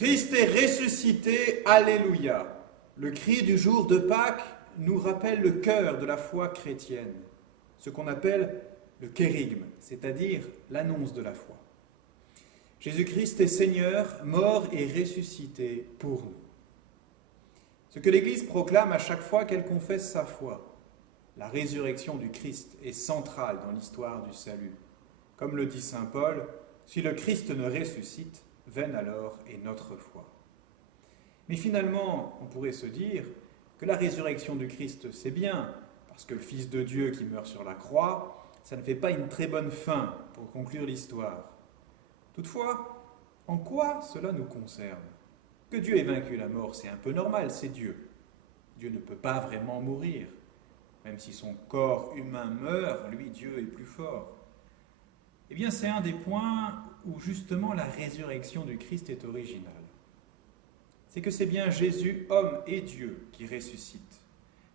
Christ est ressuscité, Alléluia. Le cri du jour de Pâques nous rappelle le cœur de la foi chrétienne, ce qu'on appelle le kérigme, c'est-à-dire l'annonce de la foi. Jésus-Christ est Seigneur, mort et ressuscité pour nous. Ce que l'Église proclame à chaque fois qu'elle confesse sa foi, la résurrection du Christ est centrale dans l'histoire du salut. Comme le dit saint Paul, si le Christ ne ressuscite, vaine alors est notre foi. Mais finalement, on pourrait se dire que la résurrection du Christ, c'est bien, parce que le Fils de Dieu qui meurt sur la croix, ça ne fait pas une très bonne fin pour conclure l'histoire. Toutefois, en quoi cela nous concerne? Que Dieu ait vaincu la mort, c'est un peu normal, c'est Dieu. Dieu ne peut pas vraiment mourir. Même si son corps humain meurt, lui, Dieu est plus fort. Eh bien, c'est un des points où justement la résurrection du Christ est originale. C'est que c'est bien Jésus, homme et Dieu, qui ressuscite.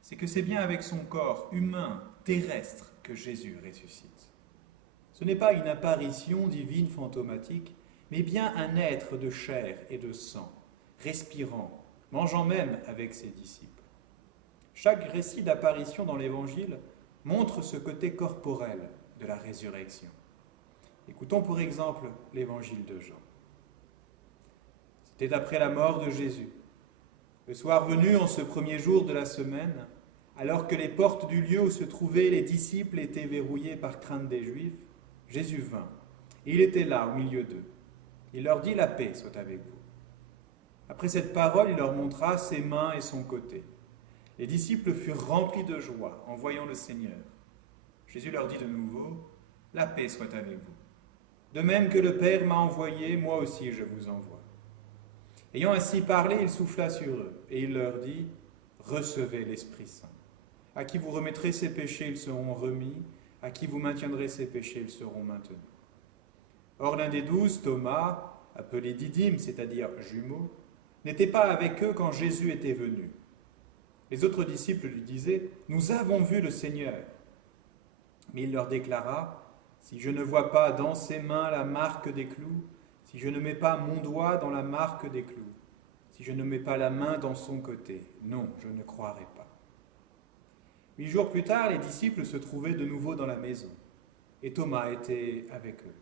C'est que c'est bien avec son corps humain, terrestre, que Jésus ressuscite. Ce n'est pas une apparition divine fantomatique, mais bien un être de chair et de sang, respirant, mangeant même avec ses disciples. Chaque récit d'apparition dans l'Évangile montre ce côté corporel de la résurrection. Écoutons pour exemple l'Évangile de Jean. C'était après la mort de Jésus. Le soir venu, en ce premier jour de la semaine, alors que les portes du lieu où se trouvaient les disciples étaient verrouillées par crainte des Juifs, Jésus vint, et il était là, au milieu d'eux. Il leur dit « La paix soit avec vous ». Après cette parole, il leur montra ses mains et son côté. Les disciples furent remplis de joie en voyant le Seigneur. Jésus leur dit de nouveau « La paix soit avec vous. De même que le Père m'a envoyé, moi aussi je vous envoie. » Ayant ainsi parlé, il souffla sur eux, et il leur dit « Recevez l'Esprit Saint. À qui vous remettrez ses péchés, ils seront remis. À qui vous maintiendrez ses péchés, ils seront maintenus. » Or l'un des 12, Thomas, appelé Didyme, c'est-à-dire jumeau, n'était pas avec eux quand Jésus était venu. Les autres disciples lui disaient « Nous avons vu le Seigneur. » Mais il leur déclara « Si je ne vois pas dans ses mains la marque des clous, si je ne mets pas mon doigt dans la marque des clous, si je ne mets pas la main dans son côté, non, je ne croirai pas. » 8 jours plus tard, les disciples se trouvaient de nouveau dans la maison, et Thomas était avec eux.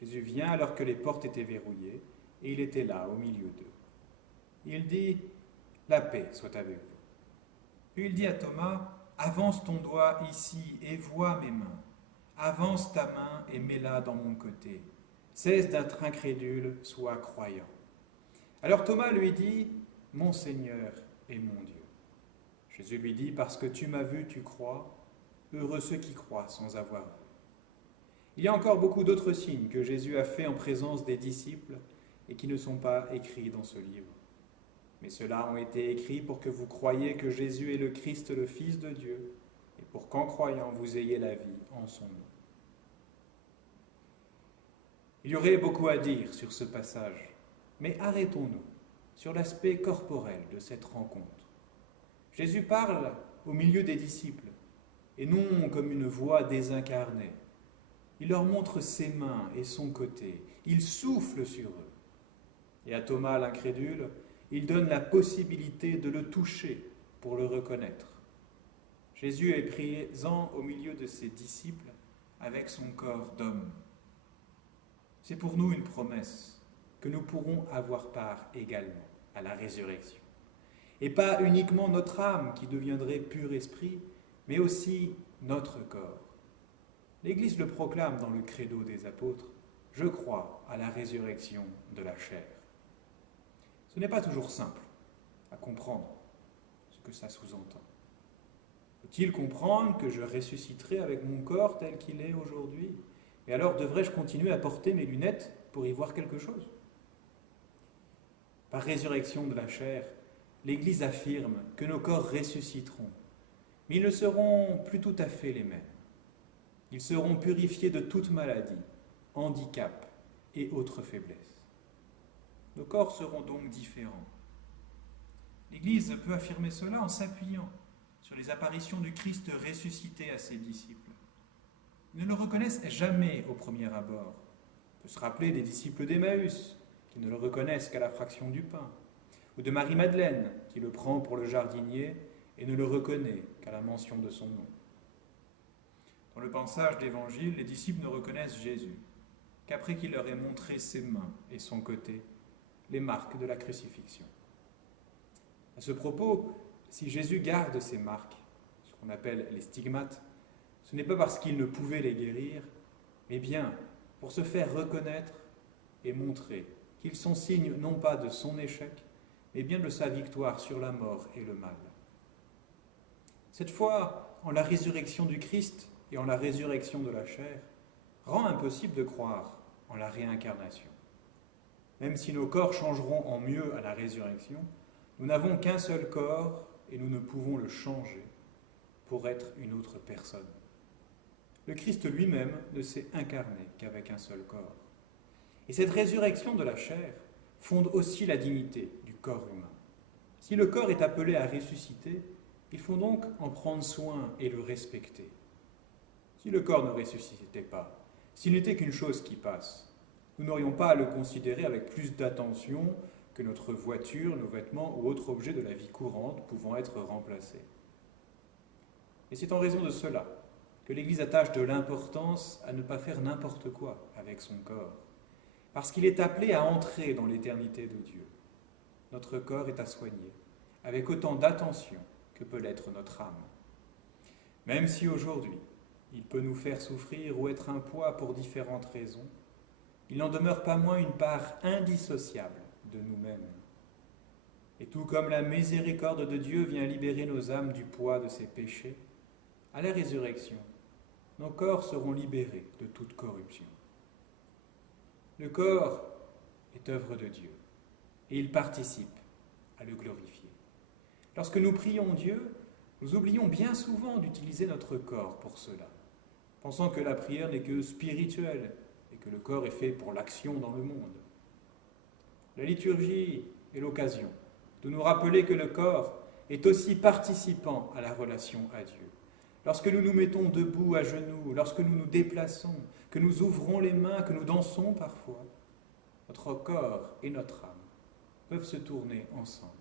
Jésus vient alors que les portes étaient verrouillées, et il était là, au milieu d'eux. Il dit « La paix soit avec vous. » Puis il dit à Thomas « Avance ton doigt ici et vois mes mains. Avance ta main et mets-la dans mon côté. Cesse d'être incrédule, sois croyant. » Alors Thomas lui dit « Mon Seigneur et mon Dieu. » Jésus lui dit « Parce que tu m'as vu, tu crois. Heureux ceux qui croient sans avoir vu. » Il y a encore beaucoup d'autres signes que Jésus a faits en présence des disciples et qui ne sont pas écrits dans ce livre. Mais ceux-là ont été écrits pour que vous croyiez que Jésus est le Christ, le Fils de Dieu, et pour qu'en croyant, vous ayez la vie en son nom. Il y aurait beaucoup à dire sur ce passage, mais arrêtons-nous sur l'aspect corporel de cette rencontre. Jésus parle au milieu des disciples, et non comme une voix désincarnée. Il leur montre ses mains et son côté. Il souffle sur eux. Et à Thomas, l'incrédule, il donne la possibilité de le toucher pour le reconnaître. Jésus est présent au milieu de ses disciples avec son corps d'homme. C'est pour nous une promesse que nous pourrons avoir part également à la résurrection. Et pas uniquement notre âme qui deviendrait pur esprit, mais aussi notre corps. L'Église le proclame dans le credo des apôtres « Je crois à la résurrection de la chair ». Ce n'est pas toujours simple à comprendre ce que ça sous-entend. Faut-il comprendre que je ressusciterai avec mon corps tel qu'il est aujourd'hui? Et alors devrais-je continuer à porter mes lunettes pour y voir quelque chose? Par résurrection de la chair, l'Église affirme que nos corps ressusciteront, mais ils ne seront plus tout à fait les mêmes. Ils seront purifiés de toute maladie, handicap et autres faiblesses. Nos corps seront donc différents. L'Église peut affirmer cela en s'appuyant sur les apparitions du Christ ressuscité à ses disciples. Ils ne le reconnaissent jamais au premier abord. On peut se rappeler des disciples d'Emmaüs, qui ne le reconnaissent qu'à la fraction du pain, ou de Marie-Madeleine, qui le prend pour le jardinier et ne le reconnaît qu'à la mention de son nom. Dans le passage d'Évangile, les disciples ne reconnaissent Jésus qu'après qu'il leur ait montré ses mains et son côté, les marques de la crucifixion. À ce propos, si Jésus garde ces marques, ce qu'on appelle les stigmates, ce n'est pas parce qu'il ne pouvait les guérir, mais bien pour se faire reconnaître et montrer qu'ils sont signes non pas de son échec, mais bien de sa victoire sur la mort et le mal. Cette foi en la résurrection du Christ et en la résurrection de la chair rend impossible de croire en la réincarnation. Même si nos corps changeront en mieux à la résurrection, nous n'avons qu'un seul corps et nous ne pouvons le changer pour être une autre personne. Le Christ lui-même ne s'est incarné qu'avec un seul corps. Et cette résurrection de la chair fonde aussi la dignité du corps humain. Si le corps est appelé à ressusciter, il faut donc en prendre soin et le respecter. Si le corps ne ressuscitait pas, s'il n'était qu'une chose qui passe, nous n'aurions pas à le considérer avec plus d'attention que notre voiture, nos vêtements ou autres objets de la vie courante pouvant être remplacés. Et c'est en raison de cela que l'Église attache de l'importance à ne pas faire n'importe quoi avec son corps, parce qu'il est appelé à entrer dans l'éternité de Dieu. Notre corps est à soigner, avec autant d'attention que peut l'être notre âme. Même si aujourd'hui, il peut nous faire souffrir ou être un poids pour différentes raisons, il n'en demeure pas moins une part indissociable de nous-mêmes. Et tout comme la miséricorde de Dieu vient libérer nos âmes du poids de ses péchés, à la résurrection, nos corps seront libérés de toute corruption. Le corps est œuvre de Dieu et il participe à le glorifier. Lorsque nous prions Dieu, nous oublions bien souvent d'utiliser notre corps pour cela, pensant que la prière n'est que spirituelle et que le corps est fait pour l'action dans le monde. La liturgie est l'occasion de nous rappeler que le corps est aussi participant à la relation à Dieu. Lorsque nous nous mettons debout à genoux, lorsque nous nous déplaçons, que nous ouvrons les mains, que nous dansons parfois, notre corps et notre âme peuvent se tourner ensemble